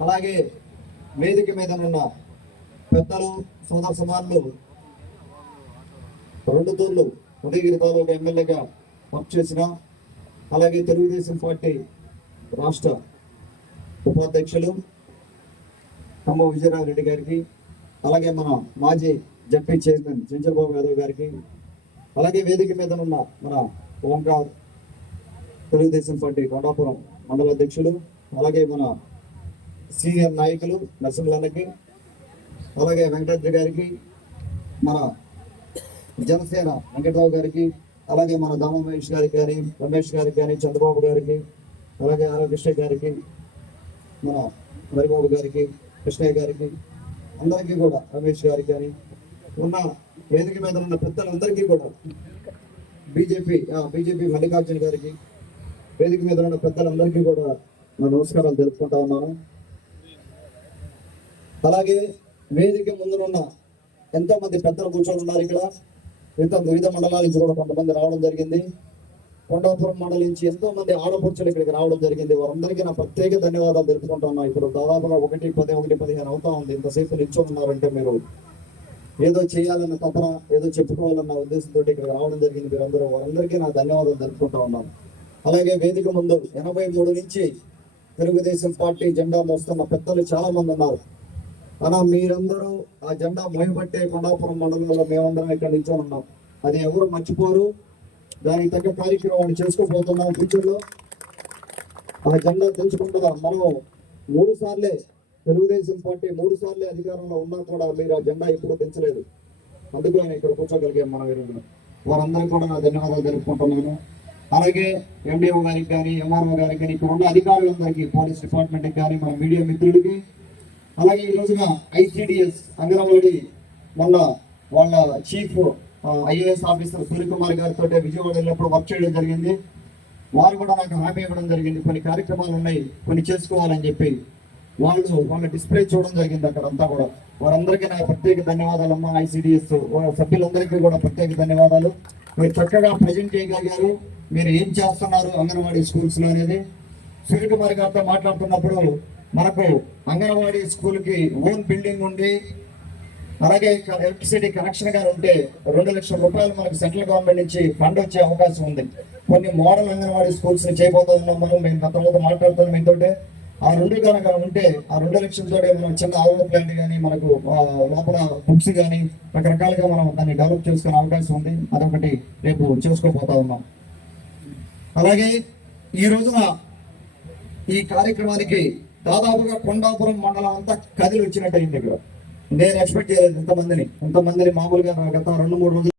అలాగే వేదిక మీద ఉన్న పెద్దలు సోదర సమానులు రెండు తూర్లు ఉదయగిరి తాలూకా ఎమ్మెల్యేగా వర్క్ చేసిన అలాగే తెలుగుదేశం పార్టీ రాష్ట్ర ఉపాధ్యక్షులు ఖమ్మ విజయరామరెడ్డి గారికి అలాగే మన మాజీ జడ్పీ చైర్మన్ చంద్రబాబు యాదవ్ గారికి అలాగే వేదిక మీద ఉన్న మన ఓంకార్ తెలుగుదేశం పార్టీ కొండాపురం మండల అధ్యక్షులు అలాగే మన సీనియర్ నాయకులు నరసింహలన్నకి అలాగే వెంకటాద్రి గారికి మన జనసేన వెంకటరావు గారికి అలాగే మన దామ మహేష్ గారికి కానీ రమేష్ గారికి కానీ చంద్రబాబు గారికి అలాగే ఆరోగ్యశ్రీ గారికి మన హరిబాబు గారికి కృష్ణయ్య గారికి అందరికీ కూడా రమేష్ గారికి కానీ ఉన్న వేదిక మీద ఉన్న పెద్దలందరికీ కూడా బీజేపీ బీజేపీ మల్లికార్జున గారికి వేదిక మీద ఉన్న పెద్దలందరికీ కూడా నా నమస్కారాలు తెలుపుకుంటా ఉన్నాను. అలాగే వేదిక ముందునున్న ఎంతో మంది పెద్దలు కూర్చొని ఉన్నారు ఇక్కడ. వివిధ వివిధ మండలాల నుంచి కూడా కొంతమంది రావడం జరిగింది. కొండాపురం మండలి నుంచి ఎంతో మంది ఆడపడుచులు ఇక్కడికి రావడం జరిగింది. వారందరికీ నా ప్రత్యేక ధన్యవాదాలు తెలుపుకుంటున్నా. ఇప్పుడు దాదాపుగా ఒకటి పది ఒకటి పదిహేను అవుతా ఉంది. ఇంతసేపు నిల్చొని ఉన్నారంటే మీరు ఏదో చేయాలన్న తపన ఏదో చెప్పుకోవాలన్న ఉద్దేశంతో ఇక్కడ రావడం జరిగింది మీరందరూ. వారందరికీ నా ధన్యవాదాలు తెలుపుకుంటా ఉన్నాను. అలాగే వేదిక ముందు ఎనభై మూడు నుంచి తెలుగుదేశం పార్టీ జెండా మోస్తున్న పెద్దలు చాలా మంది ఉన్నారు. అలా మీరందరూ ఆ జెండా మోయబట్టే కొండాపురం మండలంలో మేమందరం ఇక్కడ నిల్చొని ఉన్నాం. అది ఎవరు మర్చిపోరు. దానికి తగ్గ కార్యక్రమాన్ని చేసుకోబోతున్నాం ఫ్యూచర్లో. ఆ జెండా తెలుసుకుంటుందా మనం మూడు సార్లే తెలుగుదేశం పార్టీ మూడు సార్లే అధికారంలో ఉన్నా కూడా మీరు ఆ జెండా ఎప్పుడూ తెచ్చలేదు అందుకు ఆయన ఇక్కడ కూర్చోగలిగాం మన ఈరోజు వారందరికీ కూడా నా ధన్యవాదాలు తెలుపుకుంటున్నాను. అలాగే ఎండిఓ గారికి కానీ ఎంఆర్ఓ గారికి కానీ ఇక్కడ ఉన్న అధికారులందరికీ పోలీస్ డిపార్ట్మెంట్కి కానీ మన మీడియా మిత్రులకి అలాగే ఈ రోజున ఐసిడిఎస్ అంగన్వాడీ మొన్న వాళ్ళ చీఫ్ ఐఏఎస్ ఆఫీసర్ సూర్యకుమార్ గారితో విజయవాడ వెళ్ళినప్పుడు వర్క్ చేయడం జరిగింది. వారు కూడా నాకు హామీ ఇవ్వడం జరిగింది. కొన్ని కార్యక్రమాలు ఉన్నాయి కొన్ని చేసుకోవాలని చెప్పి వాళ్ళు వాళ్ళ డిస్ప్లే చూడడం జరిగింది అక్కడ అంతా కూడా. వారందరికీ నా ప్రత్యేక ధన్యవాదాలు అమ్మ ఐసిడిఎస్ సభ్యులందరికీ కూడా ప్రత్యేక ధన్యవాదాలు. మీరు చక్కగా ప్రజెంట్ చేయగలిగారు. మీరు ఏం చేస్తున్నారు అంగన్వాడీ స్కూల్స్లో అనేది? సూర్యకుమార్ గారితో మాట్లాడుతున్నప్పుడు మనకు అంగన్వాడీ స్కూల్కి ఓన్ బిల్డింగ్ ఉండి అలాగే ఎలక్ట్రిసిటీ కనెక్షన్ గారు ఉంటే రెండు లక్షల రూపాయలు మనకు సెంట్రల్ గవర్నమెంట్ నుంచి ఫండ్ వచ్చే అవకాశం ఉంది. కొన్ని మోడల్ అంగన్వాడీ స్కూల్స్ చేయబోతున్నాం మనం. మేము గతంలో మాట్లాడుతున్నాం ఏంటంటే ఆ రెండు కనుక ఉంటే ఆ రెండు లక్షలతో మనం చిన్న ఆవరణ ప్లాంట్ కానీ మనకు లోపల బుక్స్ కానీ రకరకాలుగా మనం దాన్ని డెవలప్ చేసుకునే అవకాశం ఉంది. అదొకటి రేపు చేసుకోబోతా ఉన్నాం. అలాగే ఈ రోజున ఈ కార్యక్రమానికి దాదాపుగా కొండాపురం మండలం అంతా కదిలి వచ్చినట్టు అయింది ఇక్కడ. నేను ఎక్స్పెక్ట్ చేయలేదు ఇంతమందిని. ఇంతమందిని మామూలుగా గత రెండు మూడు రోజులు